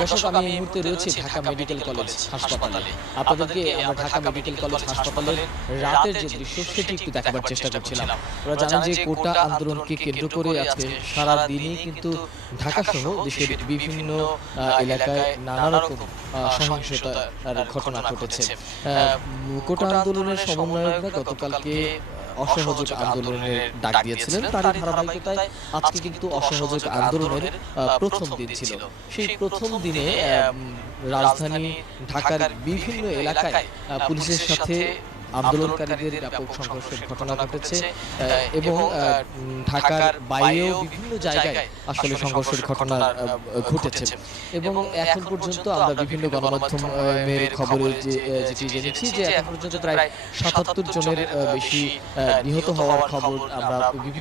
দর্শক, আমি এই মুহূর্তে রয়েছি ঢাকা মেডিকেল কলেজ হাসপাতালে। আপনাদেরকে আমরা ঢাকা মেডিকেল কলেজ হাসপাতালের রাতের যে দৃশ্য সেটি একটু দেখাবার চেষ্টা করছিলাম। আপনারা জানেন যে কোটা আন্দোলনকে কেন্দ্র করে আজকে সারা দিনই কিন্তু ঢাকা সহ দেশের বিভিন্ন এলাকায় নানা রকম সহিংসতার ঘটনা ঘটেছে। কোটা আন্দোলনের সমন্বয়করা গতকালকে অসহযোগ আন্দোলনের ডাক দিয়েছিলেন। তারই ধারাবাহিকতায় আজকে কিন্তু অসহযোগ আন্দোলনের প্রথম দিন ছিল। সেই প্রথম দিনে রাজধানী ঢাকার বিভিন্ন এলাকায় পুলিশের সাথে আন্দোলনকারীদের ব্যাপক সংঘর্ষের ঘটনা ঘটেছে এবং ঢাকার বাইরেও বিভিন্ন জায়গায় আসলে সংঘর্ষের ঘটনা ঘটেছে। এবং এখন পর্যন্ত আমরা বিভিন্ন গণমাধ্যমের খবরে যেটি জেনেছি যে এখন পর্যন্ত প্রায় ৭৭ জনের বেশি নিহত হওয়ার খবর আমরা বিভিন্ন